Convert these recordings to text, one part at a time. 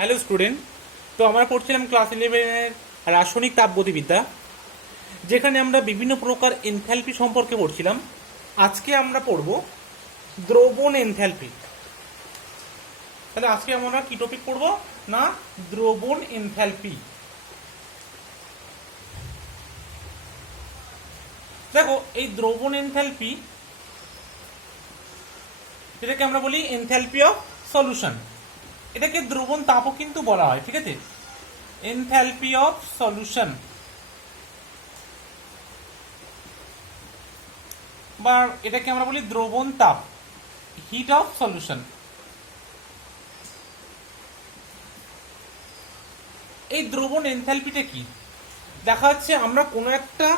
Hello student, তো আমরা পড়ছিলাম ক্লাস 11-এর রাসায়নিক তাপগতিবিদ্যা, যেখানে আমরা বিভিন্ন প্রকার এনথ্যালপি সম্পর্কে পড়ছিলাম। আজকে আমরা পড়ব দ্রবণ এনথ্যালপি। তাহলে আজকে আমরা কি টপিক পড়ব না, দ্রবণ এনথ্যালপি। দেখো, এই দ্রবণ এনথ্যালপি, যেটাকে আমরা বলি এনথ্যালপি অফ সলিউশন, এটাকে দ্রবণ তাপও কিন্তু বলা হয়। ঠিক আছে, এনথ্যালপি অফ সলিউশন, বা এটাকে আমরা বলি দ্রবণ তাপ, হিট অফ সলিউশন। এই দ্রবণ এনথ্যালপিটা কি? দেখা যাচ্ছে আমরা কোনো একটা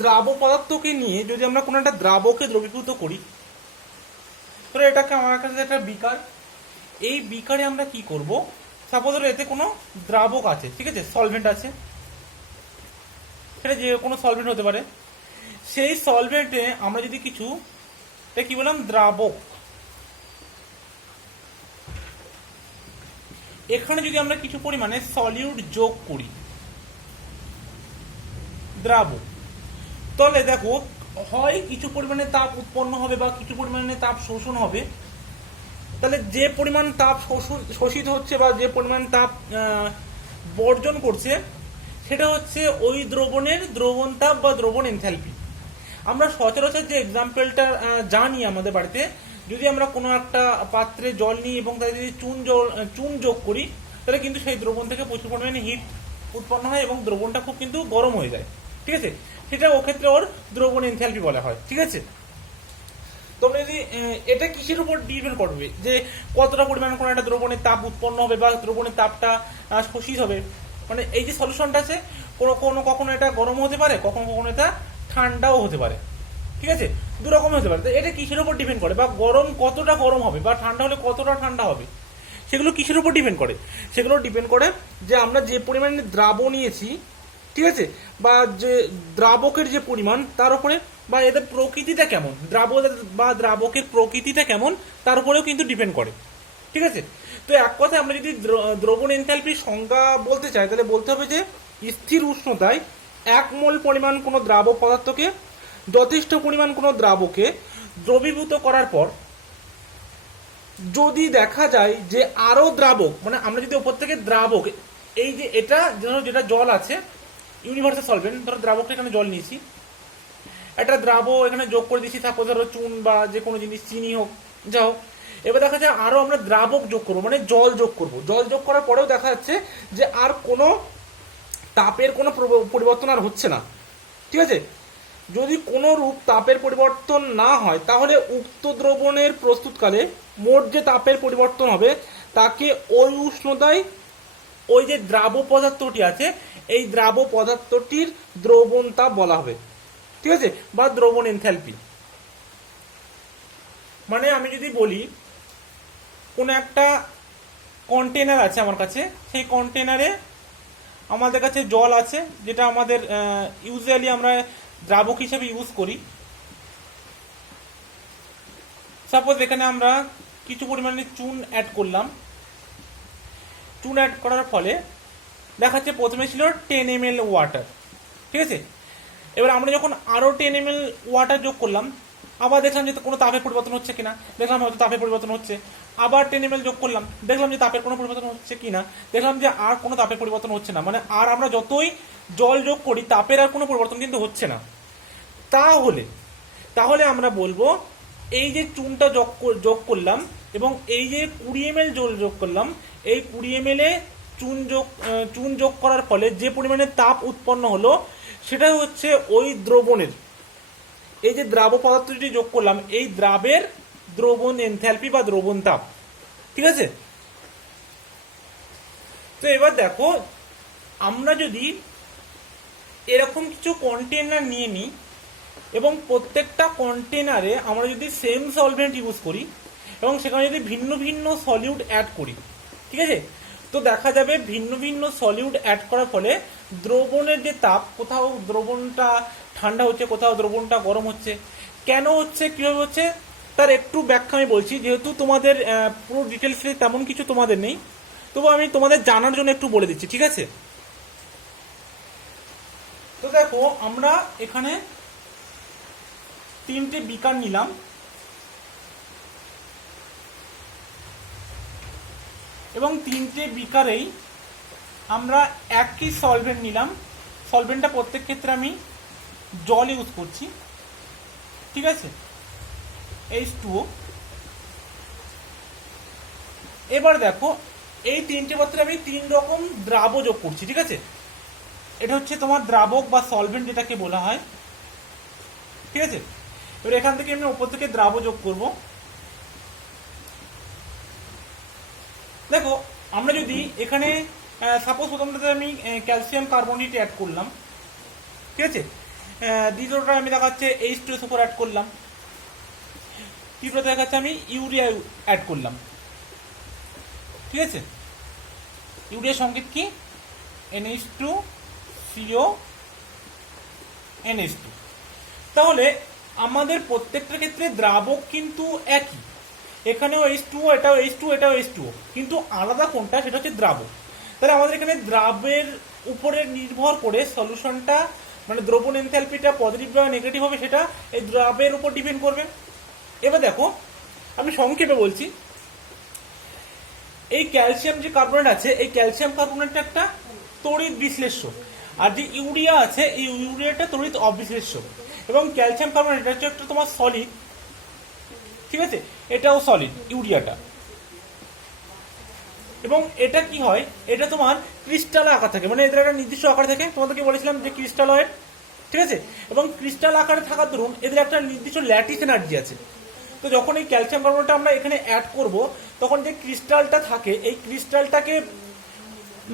দ্রাব পদার্থকে নিয়ে যদি আমরা কোনো একটা দ্রাবকে দ্রবীভূত করি, তো এটাকে আমার কাছে একটা বিকার, এই বিকারে আমরা কি করব, সাপোজ ধরো এতে কোনো দ্রাবক আছে, ঠিক আছে, সলভেন্ট আছে, সেটা যে কোনো সলভেন্ট হতে পারে। সেই সলভেন্টে আমরা যদি কিছু, কি বললাম, দ্রাবক, এখানে যদি আমরা কিছু পরিমাণে সলিউট যোগ করি, দ্রাবক, তাহলে দেখো হয় কিছু পরিমাণে তাপ উৎপন্ন হবে বা কিছু পরিমাণে তাপ শোষণ হবে। তাহলে যে পরিমাণ তাপ শোষিত হচ্ছে বা যে পরিমাণ তাপ বর্জন করছে, সেটা হচ্ছে ওই দ্রবণের দ্রবণ তাপ বা দ্রবণ এনথ্যালপি। আমরা সচরাচর যে এক্সাম্পলটা জানি আমাদের বাড়িতে, যদি আমরা কোনো একটা পাত্রে জল নিই এবং তাতে যদি চুন যোগ করি, তাহলে কিন্তু সেই দ্রবণ থেকে প্রচুর পরিমাণে হিট উৎপন্ন হয় এবং দ্রবণটা খুব কিন্তু গরম হয়ে যায়। ঠিক আছে, সেটা ও ক্ষেত্রে ওর দ্রবণ এনথ্যালপি বলা হয়। ঠিক আছে, তোমরা যদি এটা কিসের উপর ডিপেন্ড করবে যে কতটা পরিমাণ কোনো একটা দ্রবণের তাপ উৎপন্ন হবে বা দ্রবণের তাপটা শোষিত হবে, মানে এই যে সলিউশনটা আছে, কখনো এটা গরম হতে পারে, কখনো এটা ঠান্ডাও হতে পারে। ঠিক আছে, দু রকম হতে পারে। এটা কিসের উপর ডিপেন্ড করে, বা গরম কতটা গরম হবে বা ঠান্ডা হলে কতটা ঠান্ডা হবে, সেগুলো কিসের উপর ডিপেন্ড করে? সেগুলো ডিপেন্ড করে যে আমরা যে পরিমাণে দ্রাব নিয়েছি, ঠিক আছে, বা যে দ্রাবকের যে পরিমাণ তার উপরে, বা এদের প্রকৃতিটা কেমন, বা দ্রাবকের প্রকৃতিটা কেমন, তার উপরেও কিন্তু ডিপেন্ড করে। ঠিক আছে, তো এক কথায় আমরা যদি দ্রবণ এনথ্যালপির সংজ্ঞা বলতে চাই, তাহলে বলতে হবে যে স্থির উষ্ণতায় 1 মোল পরিমাণ কোনো দ্রাব পদার্থকে যথেষ্ট পরিমাণ কোনো দ্রাবকে দ্রবীভূত করার পর যদি দেখা যায় যে আরো দ্রাবক, মানে আমরা যদি ওপর থেকে দ্রাবক, এই যে এটা যেটা জল আছে, ইউনিভার্সাল সলভেন্ট, ধরো দ্রাবকটা এখানে জল নিয়েছি, একটা দ্রাব এখানে যোগ করে দিচ্ছি, সাপোজ ধরো চুন বা যে কোনো জিনিস, চিনি হোক, যা হোক। এবার দেখা যায় আরো আমরা দ্রাবক যোগ করবো, মানে জল যোগ করবো। জল যোগ করার পরেও দেখা যাচ্ছে যে আর কোনো তাপের কোনো পরিবর্তন আর হচ্ছে না। ঠিক আছে, যদি কোনো রূপ তাপের পরিবর্তন না হয়, তাহলে উক্ত দ্রবণের প্রস্তুতকালে মোট যে তাপের পরিবর্তন হবে তাকে ওই উষ্ণতায় ওই যে দ্রাব পদার্থটি আছে, এই দ্রাব পদার্থটির দ্রবণ তাপ বলা হবে। ঠিক আছে, বা দ্রবণ এনথ্যালপি। মানে আমি যদি বলি কোন একটা কন্টেনার আছে আমার কাছে, সেই কন্টেনারে আমাদের কাছে জল আছে, যেটা আমাদের ইউজুয়ালি আমরা দ্রাবক হিসেবে ইউজ করি। সাপোজ এখানে আমরা কিছু পরিমাণে চুন অ্যাড করলাম। চুন অ্যাড করার ফলে দেখা যাচ্ছে প্রথমে ছিল 10 ml ওয়াটার। ঠিক আছে, এবার আমরা যখন আরো 10 ml ওয়াটার যোগ করলাম, আবার দেখলাম যে কোনো তাপের পরিবর্তন হচ্ছে কিনা, দেখলাম হয়তো তাপের পরিবর্তন হচ্ছে। আবার 10 ml যোগ করলাম, দেখলাম যে তাপের কোনো পরিবর্তন হচ্ছে কিনা, দেখলাম যে আর কোনো তাপের পরিবর্তন হচ্ছে না। মানে আর আমরা যতই জল যোগ করি, তাপের আর কোনো পরিবর্তন কিন্তু হচ্ছে না। তাহলে আমরা বলবো এই যে চুনটা যোগ করলাম এবং এই যে 20 ml জল যোগ করলাম, এই 20 ml এ চুন যোগ করার ফলে যে পরিমাণে তাপ উৎপন্ন হলো, সেটা হচ্ছে ওই দ্রবণের, এই যে দ্রাব পদার্থটি যোগ করলাম, এই দ্রাবের দ্রবণ এনথ্যালপি বা দ্রবণ তাপ। ঠিক আছে, তো এবার দেখো, আমরা যদি এরকম কিছু কন্টেনার নিয়ে নিই এবং প্রত্যেকটা কন্টেনারে আমরা যদি সেম সলভেন্ট ইউজ করি এবং সেখানে যদি ভিন্ন ভিন্ন সলিউট অ্যাড করি, ঠিক আছে, তো দেখা যাবে ভিন্ন ভিন্ন সলিউট অ্যাড করার ফলে দ্রবণের যে তাপ, কোথাও দ্রবণটা ঠান্ডা হচ্ছে, কোথাও দ্রবণটা গরম হচ্ছে। কেন হচ্ছে, কিভাবে হচ্ছে, তার একটু ব্যাখ্যা আমি বলছি, যেহেতু তোমাদের পুরো ডিটেলসে তেমন কিছু তোমাদের নেই, তবু আমি তোমাদের জানার জন্য একটু বলে দিচ্ছি, ঠিক আছে? তো দেখো আমরা এখানে 3টে বিকার নিলাম এবং 3টে বিকারেই আমরা একই সলভেন্ট নিলাম। সলভেন্টটা প্রত্যেক ক্ষেত্রে আমি জল ইউজ করছি, ঠিক আছে, H2O। এবার দেখো এই 3টে পাত্রে আমি 3 রকম দ্রাব যোগ করছি, ঠিক আছে? এটা হচ্ছে তোমার দ্রাবক বা সলভেন্ট যেটাকে বলা হয়, ঠিক আছে? এবার এখান থেকে আমি উপর থেকে দ্রাব যোগ করব। দেখো আমরা যদি এখানে সাপোজ প্রথমটাতে আমি ক্যালসিয়াম কার্বনেট অ্যাড করলাম, ঠিক আছে, দ্বিতীয়টা আমি দেখাচ্ছে H2SO4 অ্যাড করলাম, তৃতীয়টা দেখাচ্ছে আমি ইউরিয়া অ্যাড করলাম, ঠিক আছে? ইউরিয়ার সংকেত কি? NH2CO NH2। তাহলে আমাদের প্রত্যেকটা ক্ষেত্রে দ্রাবক কিন্তু একই, এখানেও H2O, এটাও H2O, এটাও H2O, কিন্তু আলাদা কোনটা সেটা হচ্ছে দ্রাবক। তাহলে আমাদের এখানে দ্রাবের উপরে নির্ভর করে সলিউশনটা মানে দ্রবণ এনথালপিটা পজিটিভ বা নেগেটিভ হবে সেটা এই দ্রাবের উপর ডিপেন্ড করবে। এবার দেখো আমি সংক্ষেপে বলছি, এই ক্যালসিয়াম যে কার্বনেট আছে, এই ক্যালসিয়াম কার্বনেটটা একটা তড়িৎ বিশ্লেষ্য, আর যে ইউরিয়া আছে এই ইউরিয়াটা তড়িৎ অবিশ্লেষ্য। এবং ক্যালসিয়াম কার্বনেট এটা হচ্ছে একটা তোমার সলিড, ঠিক আছে, এটাও সলিড ইউরিয়াটা। এবং এটা কি হয়, এটা তোমার ক্রিস্টাল আকার থাকে, মানে এদের একটা নির্দিষ্ট আকার থাকে, তোমাদেরকে বলেছিলাম যে ক্রিস্টালয়েড, ঠিক আছে? এবং ক্রিস্টাল আকারে থাকার দরুন এদের একটা নির্দিষ্ট ল্যাটিস এনার্জি আছে। তো যখন এই ক্যালসিয়াম কার্বনেটটা আমরা এখানে অ্যাড করব তখন যে ক্রিস্টালটা থাকে এই ক্রিস্টালটাকে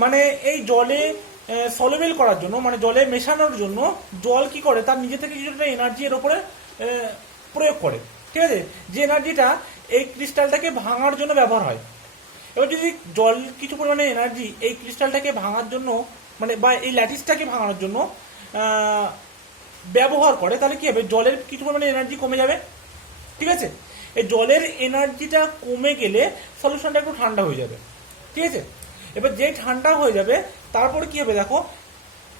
মানে এই জলে সলিউবল করার জন্য, মানে জলে মেশানোর জন্য জল কি করে তার নিজে থেকে কিছুটা এনার্জি এর উপরে প্রয়োগ করে, ঠিক আছে, যে এনার্জিটা এই ক্রিস্টালটাকে ভাঙার জন্য ব্যবহার হয়। এবার যদি জল কিছু পরিমাণে এনার্জি এই ক্রিস্টালটাকে ভাঙার জন্য মানে বা এই ল্যাটিসটাকে ভাঙানোর জন্য ব্যবহার করে, তাহলে কি হবে, জলের কিছু পরিমাণে এনার্জি কমে যাবে, ঠিক আছে? এই জলের এনার্জিটা কমে গেলে সলিউশনটা একটু ঠান্ডা হয়ে যাবে, ঠিক আছে? এবার যে ঠান্ডা হয়ে যাবে তারপরে কি হবে, দেখো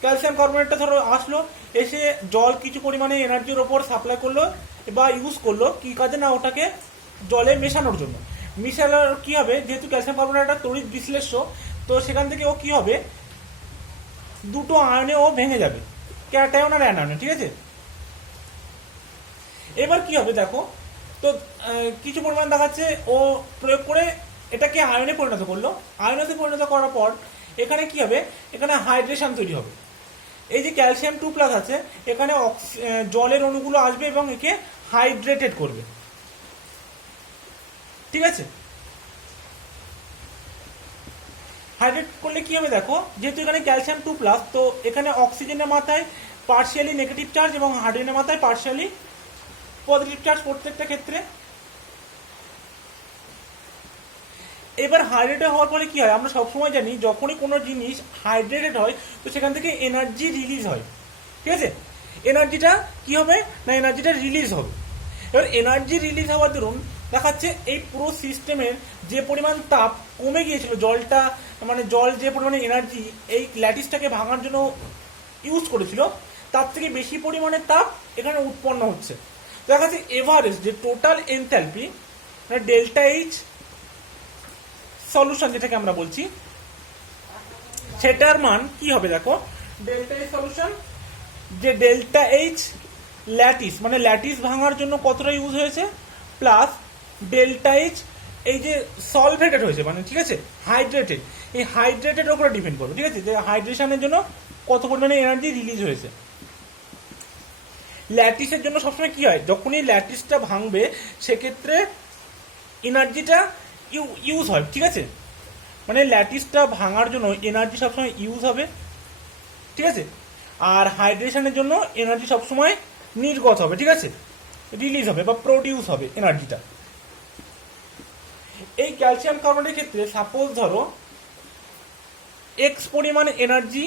ক্যালসিয়াম কার্বনেটটা ধরো আসলো, এসে জল কিছু পরিমাণে এনার্জির ওপর সাপ্লাই করলো বা ইউজ করলো কি কাজে না, ওটাকে জলে মেশানোর জন্য। মিশানোর কি হবে, যেহেতু ক্যালসিয়াম কার্বনেট একটা তড়িৎ বিশ্লেষ্য, তো সেখান থেকে ও কি হবে, দুটো আয়নে ও ভেঙে যাবে, ক্যাটায়ন আর অ্যানায়নে, ঠিক আছে? এবার কি হবে দেখো, তো কিছু পরিমাণ দেখাচ্ছে ও প্রয়োগ করে এটাকে আয়নে পরিণত করলো। আয়নে পরিণত করার পর এখানে কি হবে, এখানে হাইড্রেশন তৈরি হবে। এই যে ক্যালসিয়াম 2+ আছে এখানে জলের অণুগুলো আসবে এবং একে হাইড্রেটেড করবে, ঠিক আছে? হাইড্রেট করলে কি হবে দেখো, যেহেতু এখানে ক্যালসিয়াম 2+, তো এখানে অক্সিজেনের মাথায় পার্শিয়ালি নেগেটিভ চার্জ এবং হাইড্রোজেনের মাথায় পার্শিয়ালি পজিটিভ চার্জ প্রত্যেকটা ক্ষেত্রে। এবার হাইড্রেটেড হওয়ার ফলে কি হয়, আমরা সবসময় জানি যখনই কোনো জিনিস হাইড্রেটেড হয় তো সেখান থেকে এনার্জি রিলিজ হয়, ঠিক আছে? এনার্জিটা কি হবে না, এনার্জিটা রিলিজ হবে। এবার এনার্জি রিলিজ হওয়ার দরুন দেখাচ্ছে এই পুরো সিস্টেমের যে পরিমাণ তাপ কমে গিয়েছিল, জলটা মানে জল যে পরিমাণে এনার্জি এই ল্যাটিসটাকে ভাঙার জন্য ইউজ করেছিল তার থেকে বেশি পরিমাণে তাপ এখানে উৎপন্ন হচ্ছে। দেখা যাচ্ছে এভারেজ যে টোটাল এনথ্যালপি মানে ডেল্টা এইচ সলিউশন যেটাকে আমরা বলছি সেটার মান কি হবে দেখো, ডেল্টা এইচ সলিউশন যে ডেল্টা এইচ ল্যাটিস মানে ল্যাটিস ভাঙার জন্য কতটা ইউজ হয়েছে প্লাস ডেল্টা এইচ এই যে সলভেটেড হয়েছে মানে, ঠিক আছে, হাইড্রেটেড, এই হাইড্রেটেড উপরে ডিপেন্ড করবে, ঠিক আছে, যে হাইড্রেশনের জন্য কত পরিমাণে এনার্জি রিলিজ হয়েছে। ল্যাটিসের জন্য সবসময় কি হয়, যখনই ল্যাটিসটা ভাঙবে সেক্ষেত্রে এনার্জিটা ইউজ হয়, ঠিক আছে, মানে ল্যাটিসটা ভাঙার জন্য এনার্জি সবসময় ইউজ হবে, ঠিক আছে, আর হাইড্রেশনের জন্য এনার্জি সবসময় নির্গত হবে, ঠিক আছে, রিলিজ হবে বা প্রডিউস হবে এনার্জিটা। এই ক্যালসিয়াম কার্বনেটের ক্ষেত্রে সাপোজ ধরো এক্স পরিমাণ এনার্জি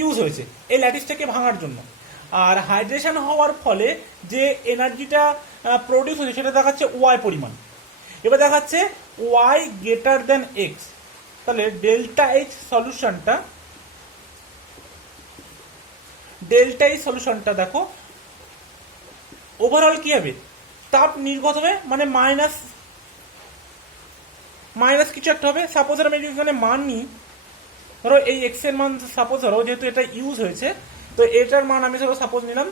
ইউজ হয়েছে এই ল্যাটিসটাকে ভাঙার জন্য, আর হাইড্রেশন হওয়ার ফলে যে এনার্জিটা প্রডিউস হয়েছে সেটা দেখাচ্ছে ওয়াই পরিমাণ। এবার দেখাচ্ছে ওয়াই গ্রেটার দেন এক্স, তাহলে ডেল্টা এইচ সলিউশনটা দেখো ওভারঅল কি হবে, তাপ নির্গত হবে, মানে মাইনাস কিছু একটা হবে। সাপোজ আমি এখানে মান নিই, ধরো এই এক্স এর মান সাপোজ ধরো, যেহেতু এটা ইউজ হয়েছে তো এটার মান আমি ধরো সাপোজ নিলাম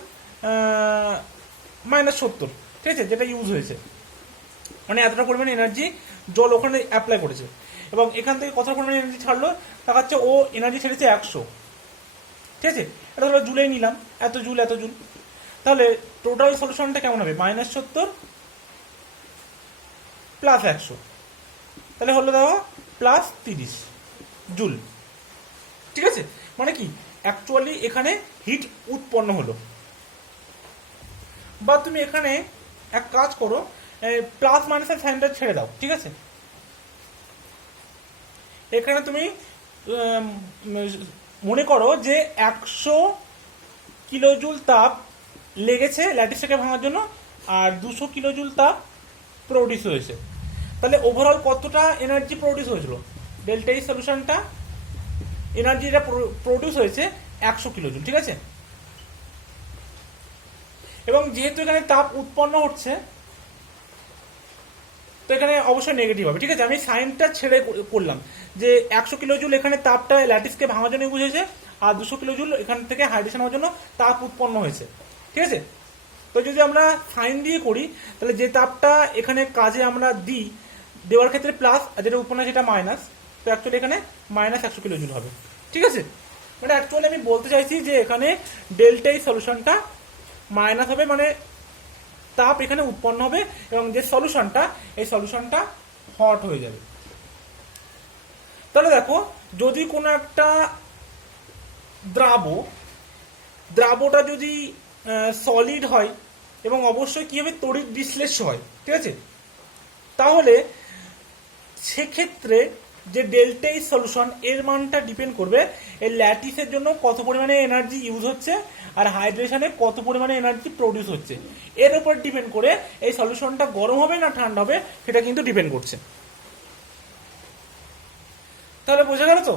-70, ঠিক আছে, যেটা ইউজ হয়েছে, মানে এতটা পরিমাণে এনার্জি জল ওখানে অ্যাপ্লাই করেছে, এবং এখান থেকে কত পরিমাণে এনার্জি ছাড়লো, দেখা যাচ্ছে ও এনার্জি ছেড়েছে 100, ঠিক আছে, এটা ধরো জুলেই নিলাম, এত জুল, তাহলে টোটাল সলিউশনটা কেমন হবে, -70 প্লাস 100, তাহলে হলো দেখো +30 জুল, ঠিক আছে, মানে কি অ্যাকচুয়ালি এখানে হিট উৎপন্ন হলো। বা তুমি এখানে এক কাজ করো, প্লাস মাইনাসের সাইনটা ছেড়ে দাও, ঠিক আছে, এখানে তুমি মনে করো যে 100 কিলোজুল তাপ লেগেছে ল্যাটিসটাকে ভাঙার জন্য, আর 200 কিলোজুল তাপ প্রডিউস হয়েছে, তাহলে ওভারঅল কতটা এনার্জি প্রডিউস হয়েছিল, ডেল্টা এই সলিউশনটা এনার্জিটা প্রডিউস হয়েছে 100 কিলোজুল, ঠিক আছে, এবং যেহেতু এখানে তাপ উৎপন্ন হচ্ছে তো এখানে অবশ্যই নেগেটিভ হবে, ঠিক আছে, আমি সাইনটা ছেড়ে করলাম যে 100 কিলোজুল এখানে তাপটা ল্যাটিসকে ভাঙার জন্য ইউজ হয়েছে, আর 200 কিলোজুল এখান থেকে হাইড্রেশন হওয়ার জন্য তাপ উৎপন্ন হয়েছে, ঠিক আছে। তো যদি আমরা সাইন দিয়ে করি তাহলে যে তাপটা এখানে কাজে আমরা দিই, দেওয়ার ক্ষেত্রে প্লাস, আর যেটা উৎপন্ন হয় সেটা মাইনাস, তো অ্যাকচুয়ালি এখানে -100 কিলোজুল হবে, ঠিক আছে, মানে অ্যাকচুয়ালি আমি বলতে চাইছি যে এখানে ডেল্টা এই সলিউশনটা মাইনাস হবে, মানে তাপ এখানে উৎপন্ন হবে, এবং যে সলিউশনটা এই সলিউশনটা হট হয়ে যাবে। তাহলে দেখো যদি কোনো একটা দ্রাবটা যদি সলিড হয় এবং অবশ্যই কি হবে, তড়িৎ বিশ্লেষ্য হয়, ঠিক আছে, তাহলে সেক্ষেত্রে যে ডেল্টা এই সলিউশন এর মানটা ডিপেন্ড করবে এই ল্যাটিসের জন্য কত পরিমাণে এনার্জি ইউজ হচ্ছে আর হাইড্রেশনে কত পরিমাণে এনার্জি প্রডিউস হচ্ছে, এর উপর ডিপেন্ড করে এই সলিউশনটা গরম হবে না ঠান্ডা হবে সেটা কিন্তু ডিপেন্ড করছে। তাহলে বোঝা গেল তো,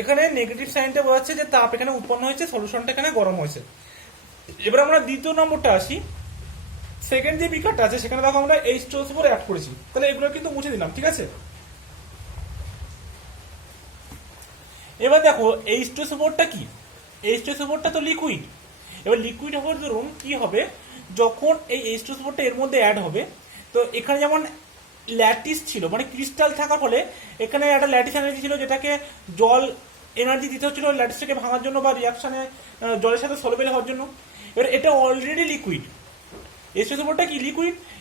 এখানে নেগেটিভ সাইনটা বোঝাচ্ছে যে তাপ এখানে উৎপন্ন হয়েছে, সলিউশনটা এখানে গরম হয়েছে। এবার আমরা দ্বিতীয় নম্বরটা আসি, সেকেন্ড যে বিকারটা আছে সেখানে দেখো আমরা H2SO4 অ্যাড করেছি, তাহলে এগুলো কিন্তু মুছে দিলাম, ঠিক আছে। এবার দেখো H2SO4টা কি, H2SO4টা তো লিকুইড, এবার লিকুইড হওয়ার ধরুন কি হবে, যখন এই H2SO4টা এর মধ্যে অ্যাড হবে, তো এখানে যেমন ল্যাটিস ছিল, মানে ক্রিস্টাল থাকার ফলে এখানে একটা ল্যাটিস এনার্জি ছিল যেটাকে জল এনার্জি দিতে হচ্ছিল ল্যাটিসটাকে ভাঙার জন্য বা রিয়াকশনে জলের সাথে সলভেল হওয়ার জন্য। এবার এটা অলরেডি লিকুইড, H2SO4টা কি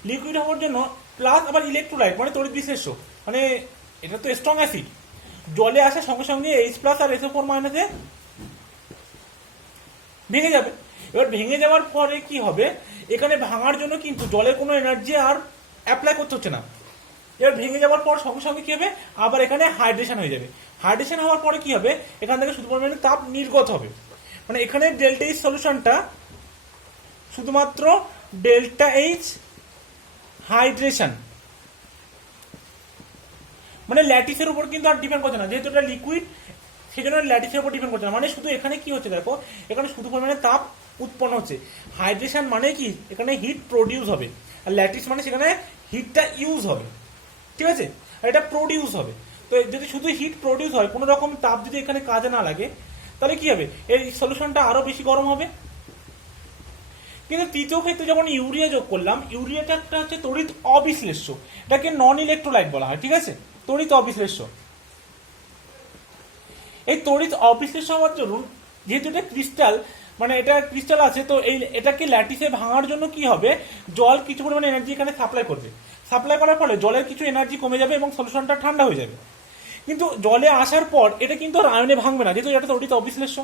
লিকুইড হওয়ার জন্য প্লাস আবার ইলেকট্রোলাইট মানে তড়িৎ বিশ্লেষ্য, মানে এটা তো স্ট্রং অ্যাসিড, জলে আসার সঙ্গে সঙ্গে H+ আর SO4- ভেঙে যাবে। এবার ভেঙে যাওয়ার পরে কি হবে, এখানে ভাঙার জন্য কিন্তু জলের কোনো এনার্জি আর অ্যাপ্লাই করতে হচ্ছে না। এবার ভেঙে যাওয়ার পর সঙ্গে সঙ্গে কি হবে, আবার এখানে হাইড্রেশন হয়ে যাবে। হাইড্রেশন হওয়ার পরে কি হবে, এখান থেকে শুধু পরিমাণে তাপ নির্গত হবে, মানে এখানে ডেল্টা এইচ সলিউশনটা শুধুমাত্র ডেল্টা এইচ হাইড্রেশন, মানে ল্যাটিসের উপর কিন্তু আর ডিপেন্ড করছে না, যেহেতু এটা লিকুইড সেই জন্য ল্যাটিসের উপর ডিপেন্ড করছে না, মানে শুধু এখানে কি হচ্ছে দেখো, এখানে শুধু পরিমাণে তাপ উৎপন্ন হচ্ছে। হাইড্রেশন মানে কি, এখানে হিট প্রডিউস হবে, আর ল্যাটিস মানে সেখানে হিটটা ইউজ হবে, ঠিক আছে, আর এটা প্রডিউস হবে। তো যদি শুধু হিট প্রডিউস হয়, কোনো রকম তাপ যদি এখানে কাজে না লাগে, তাহলে কি হবে, এই সলিউশনটা আরো বেশি গরম হবে। কিন্তু তৃতীয় ক্ষেত্রে যখন ইউরিয়া যোগ করলাম, ইউরিয়াটা একটা হচ্ছে তড়িৎ অবিশ্লেষ্য, এটাকে নন ইলেকট্রোলাইট বলা হয়, ঠিক আছে, তড়িৎ অবিশ্লেষ্য। এই তড়িৎ অবিশ্লেষ্য হওয়ার জন্য, যেহেতু এটা ক্রিস্টাল, মানে এটা ক্রিস্টাল আছে, তো এই এটাকে ল্যাটিসে ভাঙার জন্য কি হবে, জল কিছু পরিমাণে এনার্জি এখানে সাপ্লাই করবে, সাপ্লাই করার ফলে জলের কিছু এনার্জি কমে যাবে এবং সলিউশনটা ঠান্ডা হয়ে যাবে। কিন্তু জলে আসার পর এটা কিন্তু আর আয়নে ভাঙবে না, যেহেতু এটা তড়িৎ অবিশ্লেষ্য।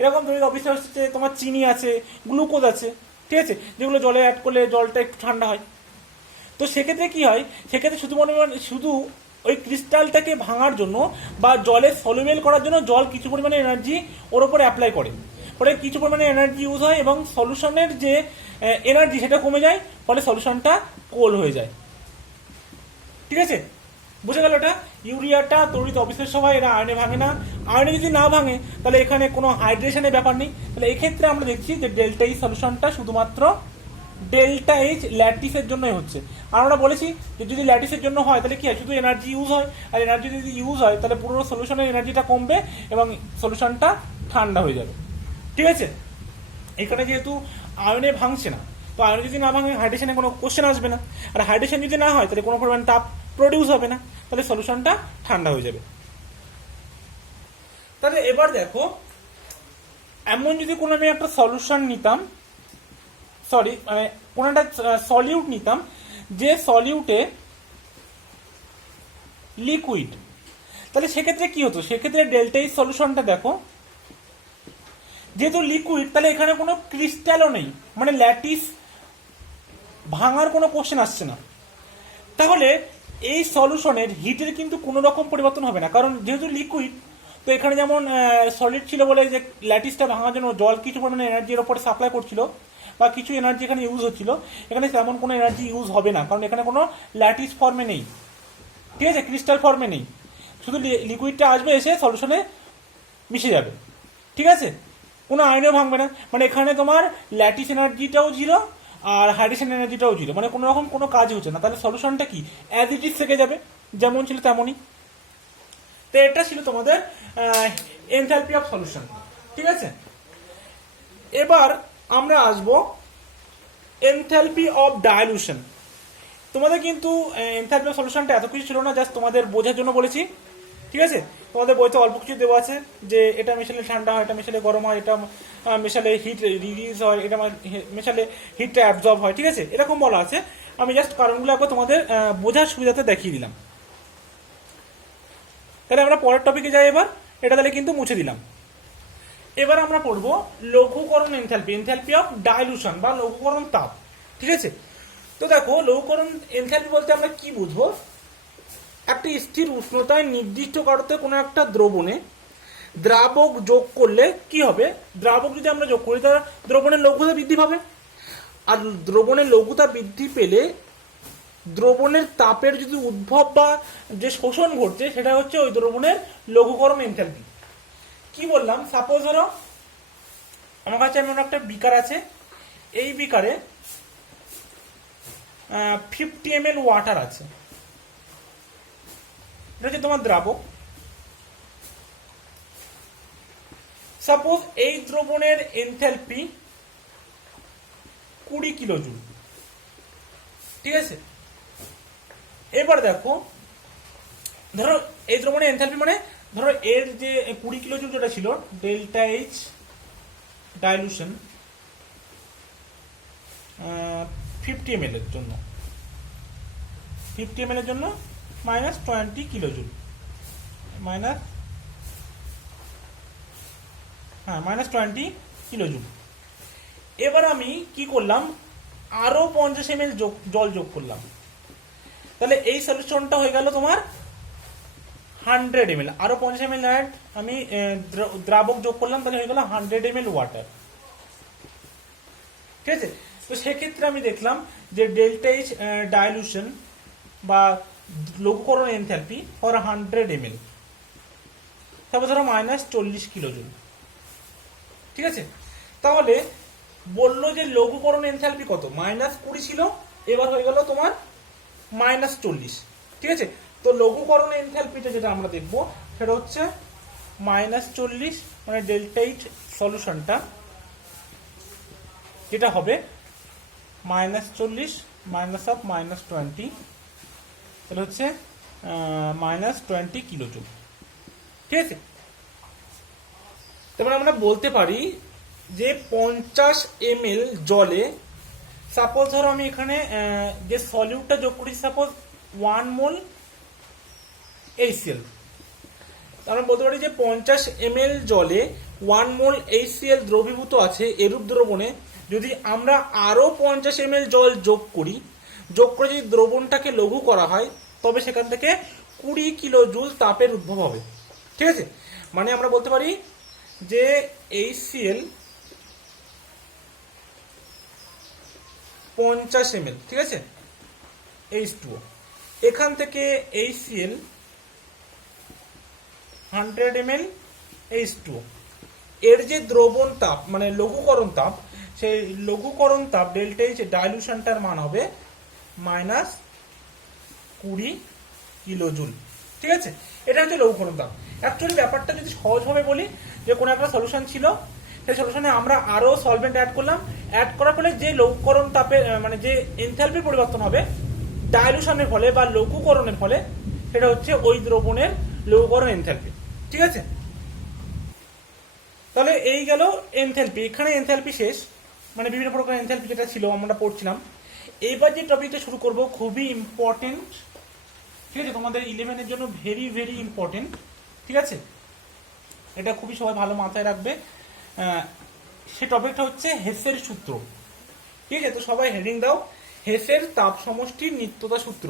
এরকম তড়িৎ অবিশ্লেষ্য তোমার চিনি আছে, গ্লুকোজ আছে, ঠিক আছে, যেগুলো জলে অ্যাড করলে জলটা একটু ঠান্ডা হয়। তো সেক্ষেত্রে কি হয়, সেক্ষেত্রে শুধু ওই ক্রিস্টালটাকে ভাঙার জন্য বা জলে সলিউবেল করার জন্য জল কিছু পরিমাণে এনার্জি ওর উপরে অ্যাপ্লাই করে, পরে কিছু পরিমাণে এনার্জি ইউজ হয় এবং সলিউশনের যে এনার্জি সেটা কমে যায়, ফলে সলিউশনটা কোল হয়ে যায়। ঠিক আছে, বুঝে গেল এটা? ইউরিয়াটা তড়িৎ অবিশ্লেষ্য হয়, এরা আয়নে ভাঙে না। আয়নে যদি না ভাঙে তাহলে এখানে কোনো হাইড্রেশনের ব্যাপার নেই। তাহলে এই ক্ষেত্রে আমরা দেখছি যে ডেল্টা ই সলিউশনটা শুধুমাত্র ডেল্টা এইচ ল্যাটিসের জন্যই হচ্ছে। আর আমরা বলেছি যে যদি ল্যাটিসের জন্য হয় তাহলে কি হয়, শুধু এনার্জি ইউজ হয়, আর এনার্জি যদি ইউজ হয় তাহলে পুরো সলিউশনের এনার্জিটা কমবে এবং সলিউশনটা ঠান্ডা হয়ে যাবে। ঠিক আছে, এখানে যেহেতু আয়নে ভাঙছে না, তো আয়নে যদি না ভাঙে হাইড্রেশনে কোনো কোশ্চেন আসবে না, আর হাইড্রেশন যদি না হয় তাহলে কোনো পরিমাণ তাপ প্রডিউস হবে না, তাহলে সলিউশনটা ঠান্ডা হয়ে যাবে। তাহলে এবার দেখো, এমন যদি কোনো আমি একটা সলিউশন নিতাম, মানে কোনো একটা সলিউট নিতাম, যে সলিউটে লিকুইড, তাহলে সেক্ষেত্রে কি হতো? সেক্ষেত্রে ডেল্টা এই সলিউশনটা দেখো, যেহেতু লিকুইড তাহলে এখানে কোনো ক্রিস্টালও নেই, মানে ল্যাটিস ভাঙার কোনো কোশ্চেন আসছে না। তাহলে এই সলিউশনের হিটের কিন্তু কোনো রকম পরিবর্তন হবে না, কারণ যেহেতু লিকুইড, তো এখানে যেমন সলিড ছিল বলে যে ল্যাটিসটা ভাঙার জন্য জল কিছু পরিমাণে এনার্জির ওপরে সাপ্লাই করছিল বা কিছু এনার্জি এখানে ইউজ হচ্ছিল, এখানে তেমন কোনো এনার্জি ইউজ হবে না, কারণ এখানে কোনো ল্যাটিস ফর্মে নেই। ঠিক আছে, ক্রিস্টাল ফর্মে নেই, শুধু লিকুইডটা আসবে এসে সলিউশনে মিশে যাবে। ঠিক আছে, কোনো আয়নও ভাঙবে না, মানে এখানে তোমার ল্যাটিস এনার্জিটাও জিরো আর হাইড্রেশন এনার্জিটাও জিরো, মানে কোনো রকম কোনো কাজ হচ্ছে না। তাহলে সলিউশনটা কি, অ্যাজ ইট ইজ থেকে যাবে, যেমন ছিল তেমনই। তো এটা ছিল তোমাদের এনথালপি অফ সলিউশন। ঠিক আছে, এবার আমরা আসবো এনথালপি অফ ডাইলুশন। তোমাদের কিন্তু এনথালপি অফ সলিউশনটা এত কিছু ছিল না, জাস্ট তোমাদের বোঝার জন্য বলেছি। ঠিক আছে, তোমাদের বইতে অল্প কিছু দেওয়া আছে যে এটা মেশালে ঠান্ডা হয়, এটা মেশালে গরম হয়, এটা মেশালে হিট রিলিজ হয়, এটা মেশালে হিটটা অ্যাবজর্ব হয়। ঠিক আছে, এরকম বলা আছে। আমি জাস্ট কারণগুলো একবার তোমাদের বোঝার সুবিধাতে দেখিয়ে দিলাম। তাহলে আমরা পরের টপিকে যাই এবার, এটা তাহলে কিন্তু মুছে দিলাম। এবার আমরা পড়বো লঘুকরণ এনথালপি, এনথালপি অফ ডাইলুশন বা লঘুকরণ তাপ। ঠিক আছে, তো দেখো লঘুকরণ এনথালপি বলতে আমরা কি বুঝবো? একটা স্থির উষ্ণতায় নির্দিষ্ট কারণে কোনো একটা দ্রবণে দ্রাবক যোগ করলে কি হবে? দ্রাবক যদি আমরা যোগ করি তাহলে দ্রবণের লঘুতা বৃদ্ধি পাবে, আর দ্রবণের লঘুতা বৃদ্ধি পেলে দ্রবণের তাপের যদি উদ্ভব বা যে শোষণ ঘটছে সেটা হচ্ছে ওই দ্রবণের লঘুকরণ এনথালপি। কি বললাম? সাপোজ ধরো আমার কাছে এমন একটা বিকার আছে, এই বিকারে 50 ml ওয়াটার আছে, এটা হচ্ছে তোমার দ্রাবক। সাপোজ এই দ্রবণের এনথালপি 20 কিলোজুল। ঠিক আছে, এবার দেখো, ধরো এই দ্রবণের এনথালপি মানে ধরো এর যে 20 কিলোজুল যেটা ছিল, ডেল্টা এইচ ডাইলুশন 50 ml এর জন্য, 50 ml এর জন্য -20 কিলোজুল, -20 কিলোজুল। এবার আমি কি করলাম, আরো 50 ml জল যোগ করলাম, তাহলে এই সলিউশনটা হয়ে গেল তোমার 100 ml। আরো 50 ml আমি দ্রাবক যোগ করলাম, তাহলে হয়ে গেল 100 ml ওয়াটার। ঠিক আছে, তো সেক্ষেত্রে আমি দেখলাম যে ডেল্টা এইচ ডাইলুশন বা লঘুকরণ এনথালপি ফর 100 ml, তারপর ধরো -40 কিলোজুল। ঠিক আছে, তাহলে বললো যে লঘুকরণ এনথালপি কত? -20 ছিল, এবার হয়ে গেল তোমার -40। ঠিক আছে, তো লঘুকরণ এনথালপিটা যেটা আমরা দেখবো সেটা হচ্ছে -40, মানে ডেল্টা এইচ সলিউশনটা যেটা হবে -40 -20, তাহলে হচ্ছে -20 কিলোজুল। ঠিক আছে, তারপরে আমরা বলতে পারি যে 50 ml জলে, সাপোজ ধরো আমি এখানে যে সলিউটটা যোগ করি, সাপোজ 1 মোল HCl, আমরা বলতে পারি যে 50 ml জলে 1 মোল HCl দ্রবীভূত আছে। এরূপ দ্রবণে যদি আমরা আরো 50 ml জল যোগ করে যদি দ্রবণটাকে লঘু করা হয়, তবে সেখান থেকে 20 কিলোজুল তাপের উদ্ভব হবে। ঠিক আছে, মানে আমরা বলতে পারি যে HCl 50 ml, ঠিক আছে, H2O। এখান থেকে HCl 100 ml H2O। এর যে দ্রবণ তাপ মানে লঘুকরণ তাপ, সেই লঘুকরণ তাপ ডেল্টা এইচ ডাইলুশনটার মান হবে -20 কিলোজুল, ঠিক আছে। এটা হচ্ছে লঘুকরণ তাপ। অ্যাকচুয়ালি ব্যাপারটা যদি সহজভাবে বলি, যে কোনো একটা সলিউশন ছিল, সেই সলিউশনে আমরা আরো সলভেন্ট অ্যাড করলাম, অ্যাড করার ফলে যে লঘুকরণ তাপের মানে যে এনথালপির পরিবর্তন হবে ডাইলুশনের ফলে বা লঘুকরণের ফলে, সেটা হচ্ছে ওই দ্রবণের লঘুকরণ এনথালপি, ঠিক আছে। তাহলে এই গেল এনথালপি। এখানে এনথালপি শেষ, মানে বিভিন্ন প্রকার এনথালপি যেটা ছিল আমরা পড়ছিলাম। এইবার যে টপিকটা শুরু করব খুবই ইম্পর্টেন্ট, ঠিক আছে, তোমাদের 11-এর জন্য ভেরি ভেরি ইম্পর্টেন্ট, ঠিক আছে। এটা খুবই সবাই ভালো মাথায় রাখবে। সে টপিকটা হচ্ছে হেসের সূত্র, ঠিক আছে। তো সবাই হেডিং দাও, হেসের তাপ সমষ্টির নিত্যতা সূত্র।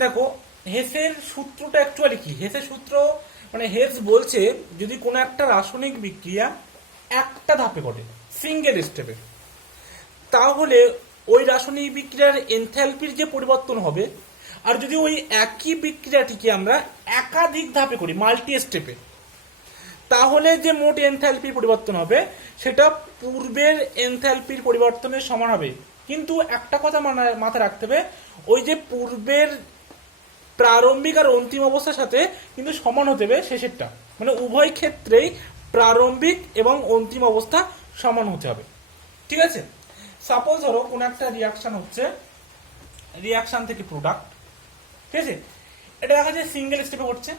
দেখো হেসের সূত্রটা অ্যাকচুয়ালি কি? হেসের সূত্র মানে হেস বলছে যদি কোনো একটা রাসায়নিক বিক্রিয়া একটা ধাপে ঘটে, সিঙ্গেল স্টেপে, তাহলে ওই রাসায়নিক বিক্রিয়ার এনথালপির যে পরিবর্তন হবে, আর যদি ওই একই বিক্রিয়াটিকে আমরা একাধিক ধাপে করি, মাল্টি স্টেপে, তাহলে যে মোট এনথালপির পরিবর্তন হবে সেটা পূর্বের এনথালপির পরিবর্তনের সমান হবে। কিন্তু একটা কথা মাথায় রাখতে হবে, ওই যে পূর্বের প্রারম্ভিক আর অন্তিম অবস্থার সাথে কিন্তু সমান হতে হবে শেষেরটা, মানে উভয় ক্ষেত্রেই প্রারম্ভিক এবং অন্তিম অবস্থা সমান হতে হবে, ঠিক আছে। সাপোজ ধরো কোন একটা রিয়াকশন হচ্ছে, রিয়াকশন থেকে প্রোডাক্ট, ঠিক আছে, এটা দেখা যায় সিঙ্গেল স্টেপে হচ্ছে।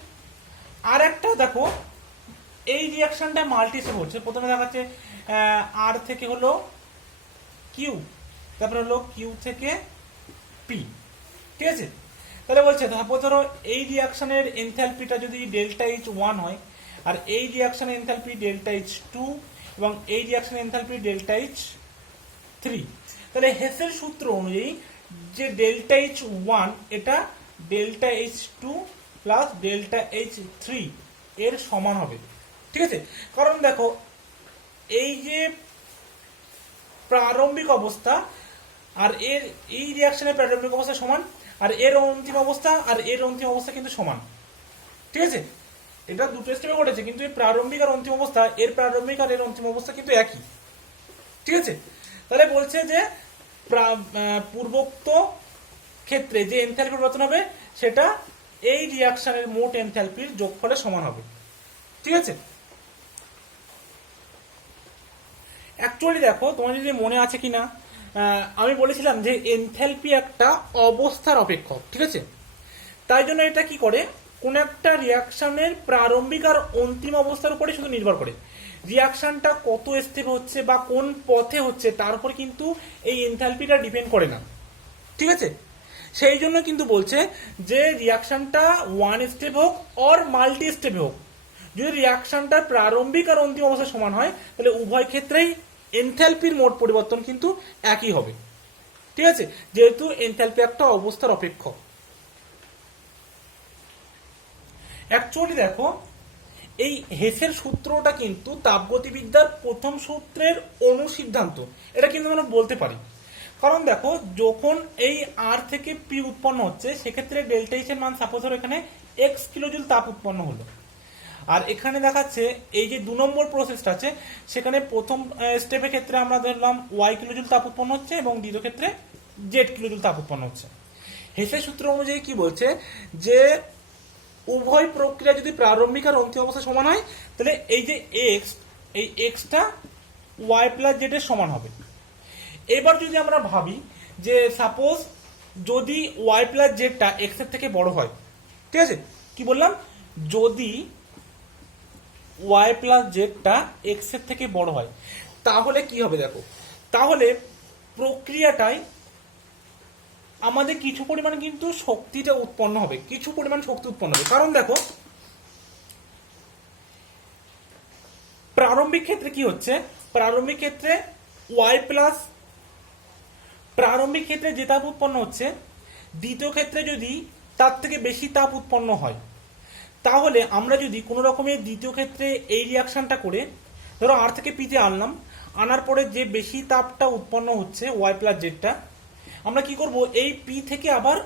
আর একটা দেখো এই রিয়াকশনটা মাল্টি স্টেপ হচ্ছে। প্রথমে দেখাচ্ছে আর থেকে হলো কিউ, তারপরে হলো কিউ থেকে পি, ঠিক আছে। তাহলে বলছে ধরো এই রিয়াকশনের এনথালপিটা যদি ডেল্টা এইচ 1 হয়, আর এই রিয়াকশনের এনথালপি ডেল্টা এইচ 2, এবং এই রিয়াকশনের এনথালপি ডেল্টা এইচ 3, তাহলে হেসের সূত্র অনুযায়ী যে ডেল্টা এইচ 1 এটা delta H 2 plus delta H 3 এর সমান হবে, ঠিক আছে। কারণ দেখো এই যে প্রারম্ভিক অবস্থা আর এর এই রিয়াকশনের প্রারম্ভিক অবস্থা সমান, আর এর অন্তিম অবস্থা আর এর অন্তিম অবস্থা কিন্তু সমান, ঠিক আছে। এটা দুটো স্টেপে ঘটেছে, কিন্তু এই প্রারম্ভিক আর অন্তিম অবস্থা, এর প্রারম্ভিক আর এর অন্তিম অবস্থা কিন্তু একই, ঠিক আছে। তাহলে বলছে যে পূর্বোক্ত ক্ষেত্রে যে এনথালপি পরিবর্তন হবে সেটা এই রিয়াকশনের মোট এনথালপির যোগফলের সমান হবে, ঠিক আছে। অ্যাকচুয়ালি দেখো তোমার যদি মনে আছে কিনা, আমি বলেছিলাম যে এনথালপি একটা অবস্থার অপেক্ষক, ঠিক আছে। তাই জন্য এটা কি করে, কোন একটা রিয়াকশনের প্রারম্ভিক আর অন্তিম অবস্থার উপরে শুধু নির্ভর করে। রিয়াকশনটা কত স্টেপে হচ্ছে বা কোন পথে হচ্ছে তার উপর কিন্তু এই এনথালপিটা ডিপেন্ড করে না, ঠিক আছে। সেই জন্য কিন্তু বলছে যে রিয়াকশনটা ওয়ান স্টেপ হোক অর মাল্টি স্টেপে হোক, যদি রিয়াকশনটার প্রারম্ভিক আর অন্তিম অবস্থা সমান হয় তাহলে উভয় ক্ষেত্রেই এনথালপির মোট পরিবর্তন কিন্তু একই হবে, ঠিক আছে, যেহেতু এনথালপি একটা অবস্থার অপেক্ষক। অ্যাকচুয়ালি দেখো এই হেসের সূত্রটা কিন্তু তাপগতিবিদ্যার প্রথম সূত্রের অনুসিদ্ধান্ত, এটা কিন্তু আমরা বলতে পারি। কারণ দেখো যখন এই আর থেকে পি উৎপন্ন হচ্ছে, সেক্ষেত্রে ডেল্টা এইচ এর মান সাপোজ ধরো এখানে এক্স কিলোজুল তাপ উৎপন্ন হলো, আর এখানে দেখাচ্ছে এই যে 2 নম্বর প্রসেসটা আছে সেখানে প্রথম স্টেপের ক্ষেত্রে আমরা ধরলাম ওয়াই কিলোজুল তাপ উৎপন্ন হচ্ছে এবং দ্বিতীয় ক্ষেত্রে জেড কিলোজুল তাপ উৎপন্ন হচ্ছে। হেসের সূত্র অনুযায়ী কি বলছে যে উভয় প্রক্রিয়া যদি প্রারম্ভিক আর অন্তিম অবস্থা সমান হয় তাহলে এই যে এক্স, এই এক্সটা ওয়াই প্লাস জেড এর সমান হবে। এবার যদি আমরা ভাবি যে সাপোজ যদি ওয়াই প্লাস জেডটা এক্স এর থেকে বড় হয়, ঠিক আছে, কি বললাম, যদি ওয়াই প্লাস জেডটা এক্স এর থেকে বড় হয় তাহলে কি হবে দেখো, তাহলে প্রক্রিয়াটায় আমাদের কিছু পরিমাণ কিন্তু শক্তিটা উৎপন্ন হবে, কিছু পরিমাণ শক্তি উৎপন্ন হবে। কারণ দেখো প্রারম্ভিক ক্ষেত্রে কি হচ্ছে, প্রারম্ভিক ক্ষেত্রে ওয়াই প্লাস, প্রারম্ভিক ক্ষেত্রে যে তাপ উৎপন্ন হচ্ছে দ্বিতীয় ক্ষেত্রে যদি তার থেকে বেশি তাপ উৎপন্ন হয়, তাহলে আমরা যদি কোনো রকমের দ্বিতীয় ক্ষেত্রে এই রিয়াকশনটা করে ধরো আর থেকে পিতে আনলাম, আনার পরে যে বেশি তাপটা উৎপন্ন হচ্ছে ওয়াই প্লাস জেডটা, আমরা কি করব, এই পি থেকে আবার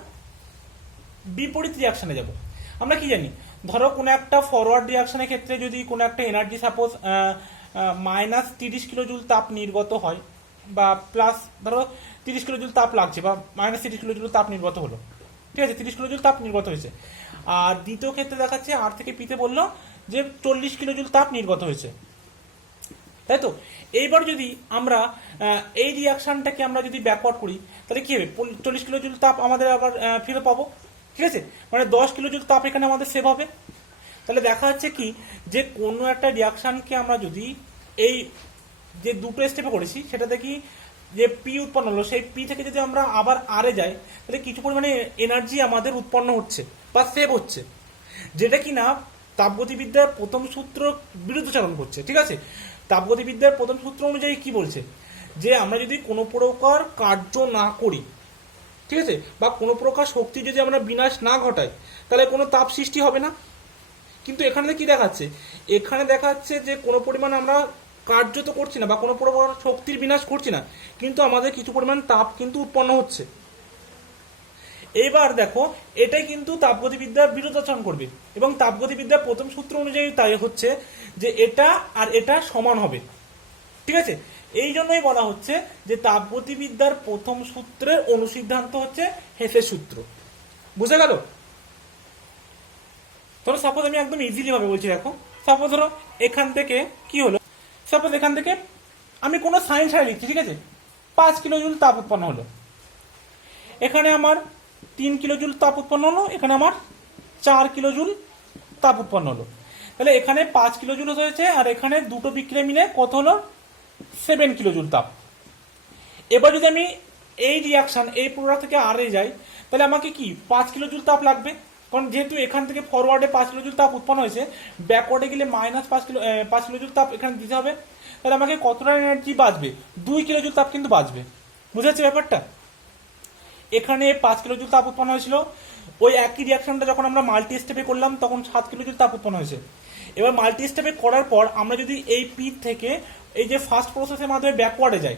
বিপরীত রিয়াকশনে যাব। আমরা কি জানি, ধরো কোনো একটা ফরওয়ার্ড রিয়াকশনের ক্ষেত্রে যদি কোনো একটা এনার্জি সাপোজ -30 কিলোজুল তাপ নির্গত হয়, বা প্লাস ধরো 30 কিলোজুল তাপ লাগছে, বা -30 কিলোজুল তাপ নির্গত হলো, ঠিক আছে, 30 কিলোজুল তাপ নির্গত হয়েছে। আর দ্বিতীয় ক্ষেত্রে দেখাচ্ছে আর থেকে পিতে বললো যে 40 কিলোজুল তাপ নির্গত হয়েছে, তাই তো। এইবার যদি আমরা এই রিয়াকশনটাকে আমরা যদি ব্যাকওয়ার্ড করি, তাহলে কি হবে, 40 কিলোজুল তাপ আমাদের আবার ফিরে পাবো, ঠিক আছে, মানে 10 কিলোজুল তাপ এখানে আমাদের সেভ হবে। তাহলে দেখা যাচ্ছে কি, যে কোনো একটা রিয়াকশনকে আমরা যদি এই যে দুটো স্টেপে করেছি সেটাতে কি যে পি উৎপন্ন হলো, সেই পি থেকে যদি আমরা আবার আরে যাই, তাহলে কিছু পরিমাণে এনার্জি আমাদের উৎপন্ন হচ্ছে বা সেভ হচ্ছে, যেটা কিনা তাপগতিবিদ্যার প্রথম সূত্র বিরুদ্ধাচরণ করছে, ঠিক আছে। তাপগতিবিদ্যার প্রথম সূত্র অনুযায়ী কি বলছে, যে আমরা যদি কোনো প্রকার কার্য না করি, ঠিক আছে, বা কোনো প্রকার শক্তি যদি আমরা বিনাশ না ঘটাই, তাহলে কোনো তাপ সৃষ্টি হবে না। কিন্তু এখানে কি দেখাচ্ছে, এখানে দেখাচ্ছে যে কোনো পরিমাণ আমরা কার্য তো করছি না বা কোনো প্রকার শক্তির বিনাশ করছি না, কিন্তু আমাদের কিছু পরিমাণ তাপ কিন্তু উৎপন্ন হচ্ছে। এবার দেখো, এটাই কিন্তু তাপগতিবিদ্যার বিরোধাচরণ করবে, এবং তাপগতিবিদ্যার প্রথম সূত্র অনুযায়ী তাই হচ্ছে যে এটা আর এটা সমান হবে, ঠিক আছে। এই জন্যই বলা হচ্ছে যে তাপগতিবিদ্যার প্রথম সূত্রের অনুসিদ্ধান্ত হচ্ছে হেসের সূত্র। বুঝে গেল? ধরো সাপোজ আমি একদম ইজিলি ভাবে বলছি, দেখো সাপোজ ধরো এখান থেকে কি হলো, সাপোজ এখান থেকে আমি কোনো সাইন সারি লিখছি, ঠিক আছে, 5 কিলোজুল তাপ উৎপন্ন হলো, এখানে আমার 3 কিলোজুল তাপ উৎপন্ন হলো, এখানে আমার 4 কিলোজুল তাপ উৎপন্ন হলো। তাহলে এখানে 5 কিলোজুল হয়েছে, আর এখানে দুটো বিক্রিয়া মিলে কত হলো, 7 কিলোজুল তাপ। এবার যদি আমি এই রিয়াকশন এই প্রোডাক্ট থেকে আরে যাই, তাহলে আমাকে কি 5 কিলোজুল তাপ লাগবে, কারণ যেহেতু এখান থেকে ফরওয়ার্ডে 5 কিলোজুল তাপ উৎপন্ন হয়েছে, ব্যাকওয়ার্ডে গেলে -5 কিলোজুল তাপ এখানে দিতে হবে। তাহলে আমাকে কতটা এনার্জি বাঁচবে, 2 কিলোজুল তাপ কিন্তু বাঁচবে। বুঝে যাচ্ছে ব্যাপারটা? এখানে 5 কিলোজুল তাপ উৎপন্ন হয়েছিল, ওই একই রিয়াকশনটা যখন আমরা মাল্টি স্টেপে করলাম তখন 7 কিলোজুল তাপ উৎপন্ন হয়েছে। এবার মাল্টি স্টেপে করার পর আমরা যদি এই পি থেকে এই যে ফার্স্ট প্রসেসের মাধ্যমে ব্যাকওয়ার্ডে যাই,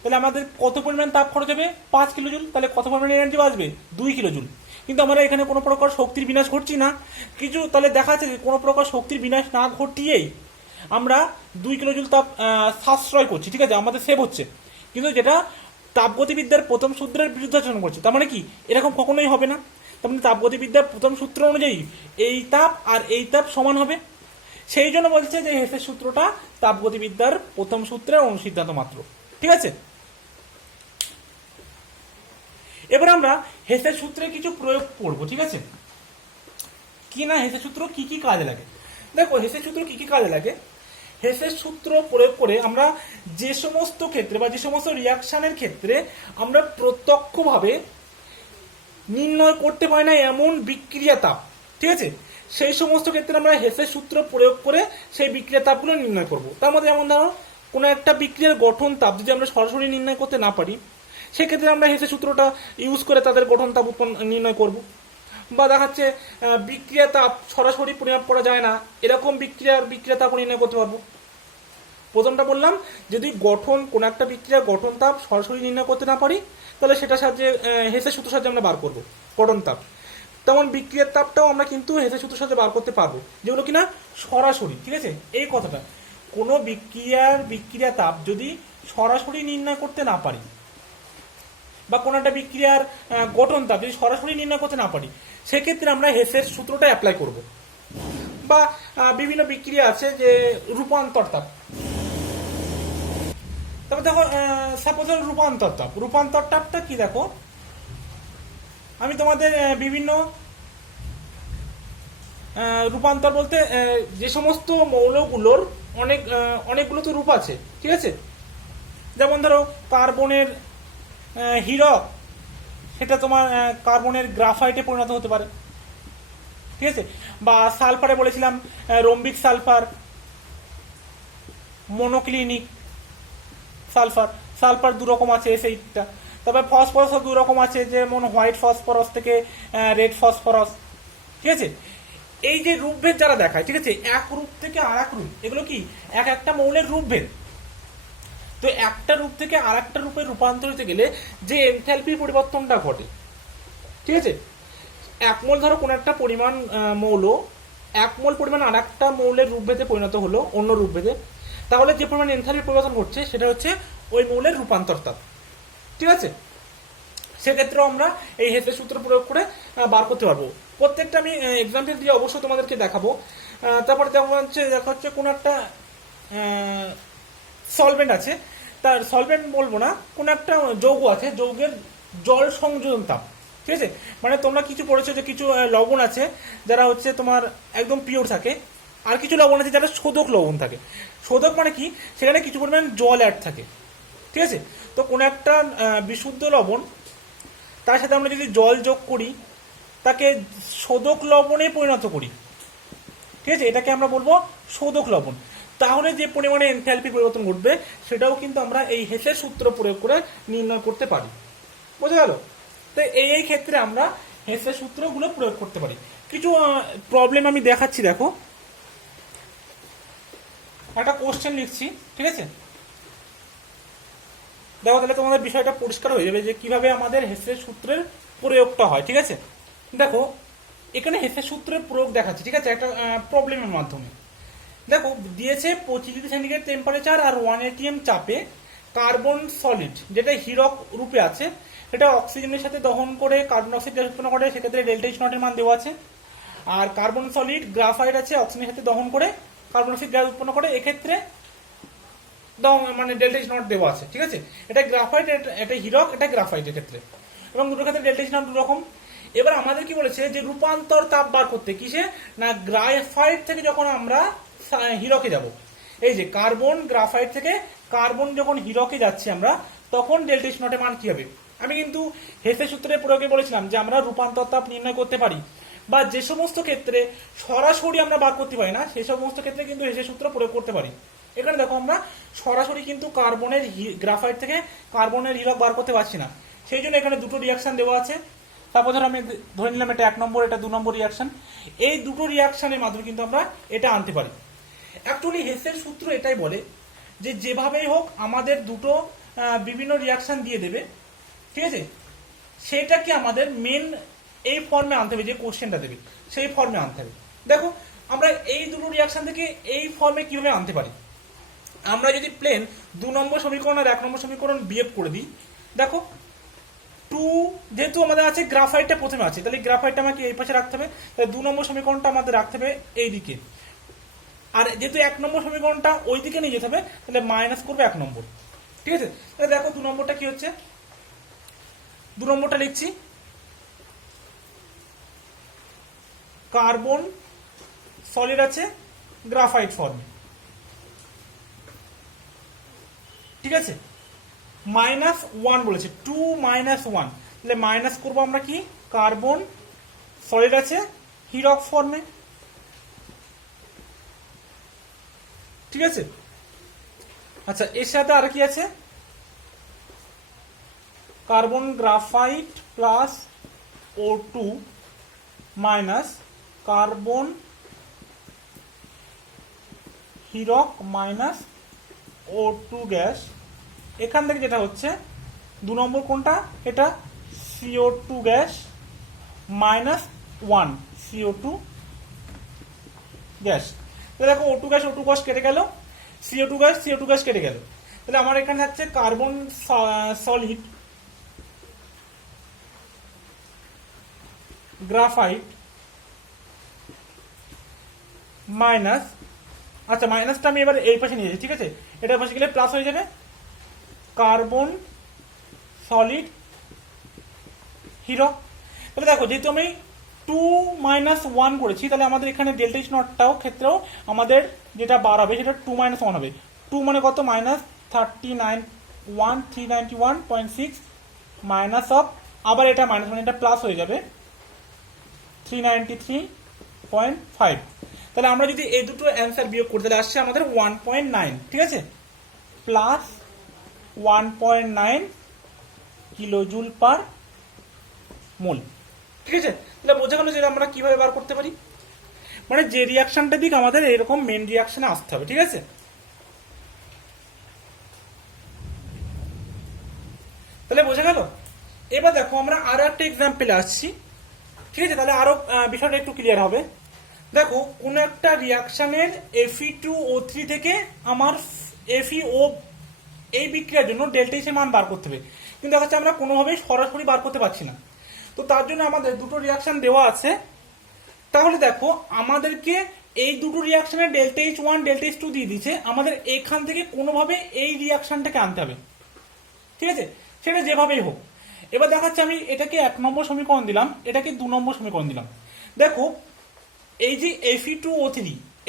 তাহলে আমাদের কত পরিমাণ তাপ খরচ হবে, 5 কিলোজুল। তাহলে কত পরিমাণ এনার্জি বাঁচবে, 2 কিলোজুল। কিন্তু আমরা এখানে কোনো প্রকার শক্তির বিনাশ ঘটছি না কিছু, তাহলে দেখা যাচ্ছে যে কোনো প্রকার শক্তির বিনাশ না ঘটিয়েই আমরা 2 কিলোজুল তাপ সাশ্রয় করছি, ঠিক আছে, আমাদের সেভ হচ্ছে। কিন্তু যেটা তাপগতিবিদ্যার প্রথম সূত্রের বিরুদ্ধাচরণ করছে, তার মানে কি এরকম কখনোই হবে না। তার মানে তাপগতিবিদ্যার প্রথম সূত্র অনুযায়ী এই তাপ আর এই তাপ সমান হবে। সেই জন্য বলছে যে হেসের সূত্রটা তাপগতিবিদ্যার প্রথম সূত্রের অনুসিদ্ধান্ত মাত্র, ঠিক আছে। এবার আমরা হেসের সূত্রে কিছু প্রয়োগ করব, ঠিক আছে, কি না হেসের সূত্র কি কি কাজে লাগে। দেখো হেসের সূত্র কি কি কাজে লাগে, হেসের সূত্র প্রয়োগ করে আমরা যে সমস্ত ক্ষেত্রে বা যে সমস্ত রিয়াকশনের ক্ষেত্রে আমরা প্রত্যক্ষভাবে নির্ণয় করতে পারি না এমন বিক্রিয়া তাপ, ঠিক আছে, সেই সমস্ত ক্ষেত্রে আমরা হেসের সূত্র প্রয়োগ করে সেই বিক্রিয়া তাপগুলো নির্ণয় করব। তার মধ্যে যেমন ধরো কোনো একটা বিক্রিয়ার গঠন তাপ যদি আমরা সরাসরি নির্ণয় করতে না পারি, সেক্ষেত্রে আমরা হেসের সূত্রটা ইউজ করে তাদের গঠন তাপ উৎপন্ন নির্ণয় করব। বা দেখাচ্ছে বিক্রিয়া তাপ সরাসরি পরিমাপ করা যায় না, এরকম বিক্রিয়া তাপ নির্ণয় করতে পারবো। প্রথমটা বললাম, যদি কোনো একটা বিক্রিয়ার গঠন তাপ সরাসরি নির্ণয় করতে না পারি, তাহলে সেটার সাহায্যে হেসের সূত্রের সাহায্যে আমরা বার করবো গঠন তাপ। তেমন বিক্রিয়ার তাপটাও আমরা কিন্তু হেসের সূত্রের সাহায্যে বার করতে পারবো, যেগুলো কিনা সরাসরি, ঠিক আছে। এই কথাটা, কোনো বিক্রিয়া তাপ যদি সরাসরি নির্ণয় করতে না পারি, বা কোনো একটা বিক্রিয়ার গঠন তাপ যদি সরাসরি নির্ণয় করতে না পারি, সেক্ষেত্রে আমরা হেসের সূত্রটা অ্যাপ্লাই করব। বা বিভিন্ন বিক্রিয়া আছে যে রূপান্তর তাপ, তবে দেখো সাপোজ রূপান্তর তাপটা কি, দেখো আমি তোমাদের বিভিন্ন রূপান্তর বলতে যে সমস্ত মৌলগুলোর অনেকগুলো তো রূপ আছে, ঠিক আছে। যেমন ধরো কার্বনের হীরক, সেটা তোমার কার্বনের গ্রাফাইটে পরিণত হতে পারে, ঠিক আছে। বা সালফারে বলেছিলাম রম্বিক সালফার, মনোক্লিনিক সালফার দু রকম আছে সেইটা। তবে ফসফরাস দু রকম আছে, যেমন হোয়াইট ফসফরাস থেকে রেড ফসফরাস, ঠিক আছে। এই যে রূপভেদ যারা দেখায়, ঠিক আছে, এক রূপ থেকে আর এক রূপ, এগুলো কি এক একটা মৌলের রূপভেদ। তো একটা রূপ থেকে আর একটা রূপে রূপান্তরিত গেলে যে এনথ্যালপির পরিবর্তনটা ঘটে, ঠিক আছে, 1 মোল ধরো কোন একটা পরিমাণ মৌল 1 মোল পরিমাণ আর একটা মৌলের রূপভেদে পরিণত হলো অন্য রূপভেদে, তাহলে যে পরিমাণ এনথ্যালপির পরিবর্তন ঘটছে সেটা হচ্ছে ওই মৌলের রূপান্তর তাপ, ঠিক আছে। সেক্ষেত্রেও আমরা এই হেসের সূত্র প্রয়োগ করে বার করতে পারবো। প্রত্যেকটা আমি এক্সাম্পল দিয়ে অবশ্যই তোমাদেরকে দেখাবো। তারপরে দেখা হচ্ছে কোন একটা সলভেন্ট আছে, তার সলভেন্ট বলবো না, কোন একটা যৌগ আছে, যৌগের জল সংযোজন তাপ, ঠিক আছে। মানে তোমরা কিছু পড়েছো যে কিছু লবণ আছে যারা হচ্ছে তোমার একদম পিওর থাকে, আর কিছু লবণ আছে যারা শোধক লবণ থাকে। শোধক মানে কি, সেখানে কিছু পরিমাণ জল অ্যাড থাকে, ঠিক আছে। তো কোন একটা বিশুদ্ধ লবণ তার সাথে আমরা যদি জল যোগ করি তাকে শোধক লবণে পরিণত করি, ঠিক আছে, এটাকে আমরা বলবো শোধক লবণ। তাহলে যে পরিমাণে এনথ্যালপি পরিবর্তন ঘটবে সেটাও কিন্তু আমরা এই হেসের সূত্র প্রয়োগ করে নির্ণয় করতে পারি। বোঝা গেল? তো এই ক্ষেত্রে আমরা হেসের সূত্রগুলো প্রয়োগ করতে পারি। কিছু প্রবলেম আমি দেখাচ্ছি, দেখো একটা কোশ্চেন লিখছি, ঠিক আছে। দেখো তাহলে তোমাদের বিষয়টা পরিষ্কার হয়ে যাবে যে কিভাবে আমাদের হেসের সূত্রের প্রয়োগটা হয়, ঠিক আছে। দেখো এখানে হেসের সূত্রের প্রয়োগ দেখাচ্ছি, ঠিক আছে, একটা প্রবলেমের মাধ্যমে। দেখো দিয়েছে 25 ডিগ্রি সেন্টিগ্রেড টেম্পারেচার আর 1 atm চাপে কার্বন সলিড যেটা হীরক রূপে আছে, এটা অক্সিজেনের সাথে দহন করে কার্বন অক্সাইড গ্যাস উৎপন্ন করে, সেক্ষেত্রে ডেল্টা এইচ নটের মান দেওয়া আছে। আর কার্বন সলিড গ্রাফাইট আছে, অক্সিজেনের সাথে দহন করে কার্বন অক্সাইড গ্যাস উৎপন্ন করে, এক্ষেত্রে মানে ডেল্টা এইচ নট দেওয়া আছে, ঠিক আছে। এটা গ্রাফাইট, এটা হীরক, এটা গ্রাফাইটের ক্ষেত্রে, এবং দুটোর ক্ষেত্রে ডেল্টা এইচ নট দু রকম। এবার আমাদের কি বলেছে যে রূপান্তর তাপ বার করতে, কিসে না গ্রাফাইট থেকে যখন আমরা হীরকে যাব, এই যে কার্বন গ্রাফাইট থেকে কার্বন যখন হীরকে যাচ্ছি আমরা, তখন ডেল্টা এইচ নটের মান কি হবে। আমি কিন্তু হেসের সূত্রের প্রয়োগে বলেছিলাম যে আমরা রূপান্তর তাপ নির্ণয় করতে পারি, বা যে সমস্ত ক্ষেত্রে সরাসরি আমরা বার করতে পারি না সেই সমস্ত ক্ষেত্রে কিন্তু হেসের সূত্র প্রয়োগ করতে পারি। এখানে দেখো আমরা সরাসরি কিন্তু কার্বনের গ্রাফাইট থেকে কার্বনের হীরক বার করতে পারছি না, সেই জন্য এখানে দুটো রিয়াকশন দেওয়া আছে। তারপর ধরো আমি ধরে নিলাম এটা 1 নম্বর, এটা 2 নম্বর রিয়াকশন, এই দুটো রিয়াকশনের মাধ্যমে কিন্তু আমরা এটা আনতে পারি। অ্যাকচুয়ালি হেসের সূত্র এটাই বলে যে যেভাবেই হোক আমাদের দুটো বিভিন্ন রিয়াকশন দিয়ে দেবে, ঠিক আছে, সেটাকে আমাদের মেন এই ফর্মে আনতে হবে, যে কোশ্চেনটা দেবে সেই ফর্মে আনতে হবে। দেখো আমরা এই দুটো রিয়াকশন থেকে এই ফর্মে কিভাবে আনতে পারি। আমরা যদি প্লেন 2 নম্বর সমীকরণ আর 1 নম্বর সমীকরণ বিয়োগ করে দিই, দেখো 2 যেহেতু আমাদের আছে, গ্রাফাইটটা প্রথমে আছে, তাহলে গ্রাফাইটটা আমাকে এই পাশে রাখতে হবে, তাহলে 2 নম্বর সমীকরণটা আমাদের রাখতে হবে এই দিকে, আর যেহেতু 1 নম্বর সমীকরণটা ওই দিকে নিয়ে যেতে হবে, তাহলে মাইনাস করবে 1 নম্বর, ঠিক আছে। তাহলে দেখো 2 নম্বরটা কি হচ্ছে, 2 নম্বরটা লিখছি কার্বন সলিড আছে গ্রাফাইট ফর্মে, ঠিক আছে, -1 বলেছে, 2 - 1, তাহলে মাইনাস করবো আমরা কি, কার্বন সলিড আছে হীরক ফর্মে, ঠিক আছে। আচ্ছা এর সাথে আর কি আছে, carbon graphite plus O2 minus carbon হীরক মাইনাস O2 গ্যাস। এখান থেকে যেটা হচ্ছে 2 নম্বর কোনটা, এটা CO2 গ্যাস -1 CO2 গ্যাস। তাহলে দেখো O2 গ্যাস O2 গ্যাস কেটে গেল, CO2 গ্যাস CO2 গ্যাস কেটে গেল, তাহলে আমার এখানে থাকছে কার্বন সলিড গ্রাফাইট মাইনাস, আচ্ছা মাইনাসটা আমি এবার এই পাশে নিয়ে যাচ্ছি, ঠিক আছে, এটার পাশে গেলে প্লাস হয়ে যাবে, কার্বন সলিড হীরক। তাহলে দেখো যেহেতু আমি 2 - 1 করেছি, তাহলে আমাদের এখানে ডেল্টা এইচ নটটাও ক্ষেত্রেও আমাদের যেটা বার হবে সেটা 2 - 1 হবে। 2 মানে কত, -391.6 মাইনাস অফ, আবার এটা মাইনাস মানে এটা প্লাস হয়ে যাবে 393.5। তাহলে আমরা যদি এই দুটো অ্যান্সার বিয়োগ করতে, তাহলে আসছে আমাদের 1.9, ঠিক আছে, প্লাস 1.9 কিলোজুল পার মোল, ঠিক আছে। তাহলে বোঝা গেল যে আমরা কিভাবে বার করতে পারি, মানে যে রিয়াকশনটা দিক আমাদের এরকম মেন রিয়াকশনে আসতে হবে, ঠিক আছে। তাহলে বোঝা গেল। এবার দেখো আমরা আরো একটা এক্সাম্পলে আসছি, ঠিক আছে, তাহলে আরো বিষয়টা একটু ক্লিয়ার হবে। দেখো কোন একটা রিয়াকশনের Fe2O3 থেকে আমার FeO এই বিক্রিয়ার জন্য ডেল্টা এইচ এর মান বার করতে হবে, কিন্তু দেখা যাচ্ছে আমরা কোনোভাবেই সরাসরি বার করতে পারছি না। তো তার জন্য আমাদের দুটো রিয়াকশন দেওয়া আছে। তাহলে দেখো আমাদেরকে এই দুটো রিয়াকশনের delta H one delta H two দিয়ে দিচ্ছে, আমাদের এখান থেকে কোনোভাবে এই রিয়াকশনটাকে আনতে হবে, ঠিক আছে, সেটা যেভাবেই হোক। এবার দেখাচ্ছে আমি এটাকে 1 নম্বর সমীকরণ দিলাম, এটাকে 2 নম্বর সমীকরণ দিলাম। দেখো এই যে Fe2O3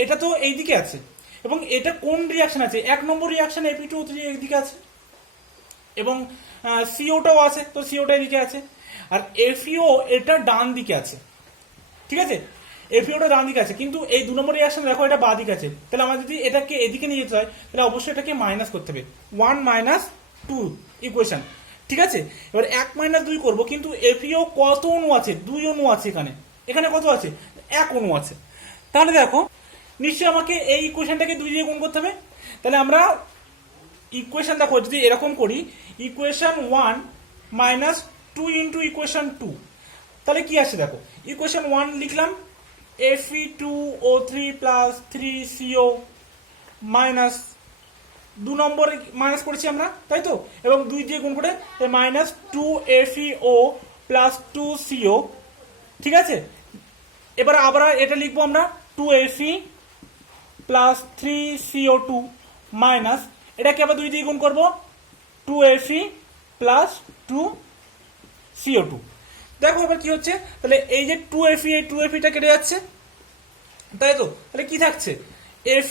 এটা তো এইদিকে আছে, এবং এটা কোন রিয়াকশন আছে, 1 নম্বর রিয়াকশন Fe2O3 এইদিকে আছে, এবং সিওটাও আছে, তো সিওটা এদিকে আছে, আর FeO এটা ডান দিকে আছে, ঠিক আছে, FeOটা ডান দিকে আছে, কিন্তু এই 2 নম্বর রিয়াকশন দেখো এটা বাঁ দিকে আছে। তাহলে আমরা যদি এটাকে এদিকে নিয়ে যেতে হয় তাহলে অবশ্যই এটাকে মাইনাস করতে হবে, 1 - 2 ইকুয়েশন, ঠিক আছে। এবার 1 - 2 করবো, কিন্তু FeO কত অণু আছে, 2 অণু আছে, এখানে এখানে কত আছে, 1 অণু আছে। তাহলে দেখো নিশ্চয়ই আমাকে এই ইকুয়েশনটাকে 2 দিয়ে গুণ করতে হবে। তাহলে আমরা ইকুয়েশন দেখো যদি এরকম করি, ইকুয়েশন 1 - 2 ইন্টু ইকুয়েশন 2, তাহলে কি আসে দেখো, ইকুয়েশন 1 লিখলাম Fe2O3 প্লাস 3CO মাইনাস 2 নম্বর মাইনাস করেছি আমরা, তাই তো, এবং 2 দিয়ে গুণ করে মাইনাস 2FeO প্লাস 2CO, ঠিক আছে। এবার আবার এটা লিখবো আমরা 2Fe প্লাস 3CO2 মাইনাস এটাকে আবার 2 দিয়ে গুণ করবো 2Fe প্লাস 2CO2। দেখো এবার কি হচ্ছে, তাহলে এই যে 2Fe এই 2Feটা কেটে যাচ্ছে, তাই তো, তাহলে কি থাকছে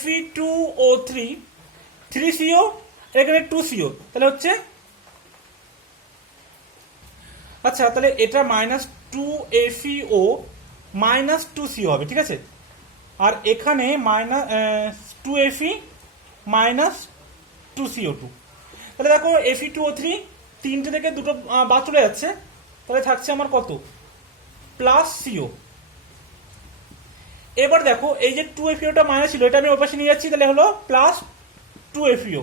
Fe2O3 3CO, এখানে 2CO, তাহলে হচ্ছে আচ্ছা, তাহলে এটা মাইনাস 2FeO মাইনাস 2CO হবে, ঠিক আছে, আর এখানে মাইনাস 2Fe মাইনাস 2CO2। তাহলে দেখো Fe2O3 তিনটে থেকে দুটো বাদ চলে যাচ্ছে, তাহলে থাকছে আমার কত, প্লাস CO। এবার দেখো এই যে 2FeOটা মাইনাস ছিল, এটা আমি ওই পাশে নিয়ে যাচ্ছি, তাহলে হলো প্লাস 2FeO,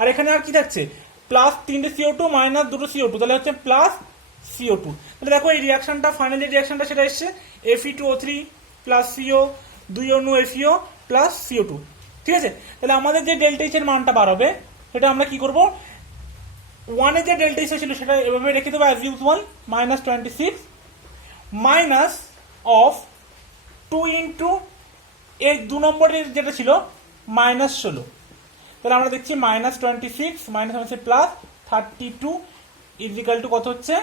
আর এখানে আর কি থাকছে, প্লাস 3টে CO2 মাইনাস 2টো CO2, তাহলে হচ্ছে প্লাস CO2। তাহলে দেখো এই রিয়াকশনটা ফাইনালি রিয়াকশনটা সেটা এসছে Fe2O3 প্লাস CO 2 অণু FeO প্লাস CO2, ঠিক আছে। তাহলে আমাদের যে ডেল্টা এইচ এর মানটা বার হবে সেটা আমরা কি করব, 1 এর যে ডেল্টা এইচ ছিল সেটা এভাবে রেখে দেবো as usual, -26 minus of 2 into এই 2 নম্বরের যেটা ছিল -16। তাহলে আমরা দেখছি -26 মাইনাস হচ্ছে প্লাস 32 ইজিক্যাল টু কত হচ্ছে,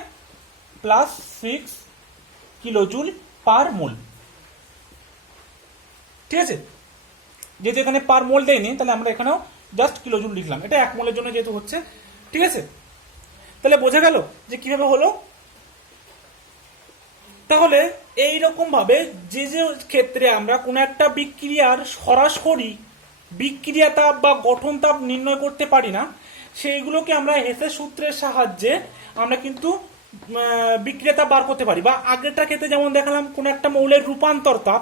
প্লাস 6 কিলোজুল পার মোল, ঠিক আছে। যেহেতু এখানে পার মোল দেয়নি তাহলে আমরা এখানেও জাস্ট কিলোজুল লিখলাম, এটা 1 মোলের জন্য যেহেতু হচ্ছে, ঠিক আছে। তাহলে বোঝা গেল যে কিভাবে হলো। তাহলে এইরকম ভাবে যে যে ক্ষেত্রে আমরা কোন একটা বিক্রিয়ার সরাসরি বিক্রিয়া তাপ বা গঠন তাপ নির্ণয় করতে পারি না, সেইগুলোকে আমরা হেসের সূত্রের সাহায্যে আমরা কিন্তু বিক্রিয়া তাপ বার করতে পারি। বা আগেরটা ক্ষেত্রে যেমন দেখালাম কোন একটা মৌলের রূপান্তর তাপ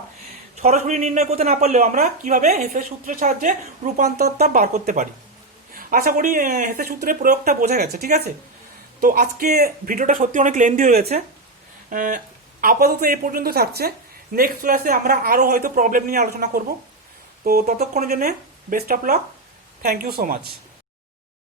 সরাসরি নির্ণয় করতে না পারলেও আমরা কিভাবে হেসের সূত্রের সাহায্যে রূপান্তর তাপ বার করতে পারি। আশা করি হেসের সূত্রের প্রয়োগটা বোঝা গেছে, ঠিক আছে। তো আজকে ভিডিওটা সত্যি অনেক লেন্দি হয়ে গেছে, আপাতত এই পর্যন্ত থাকছে। নেক্সট ক্লাসে আমরা আরো হয়তো প্রবলেম নিয়ে আলোচনা করব। তো ততক্ষণের জন্য best of luck, thank you so much.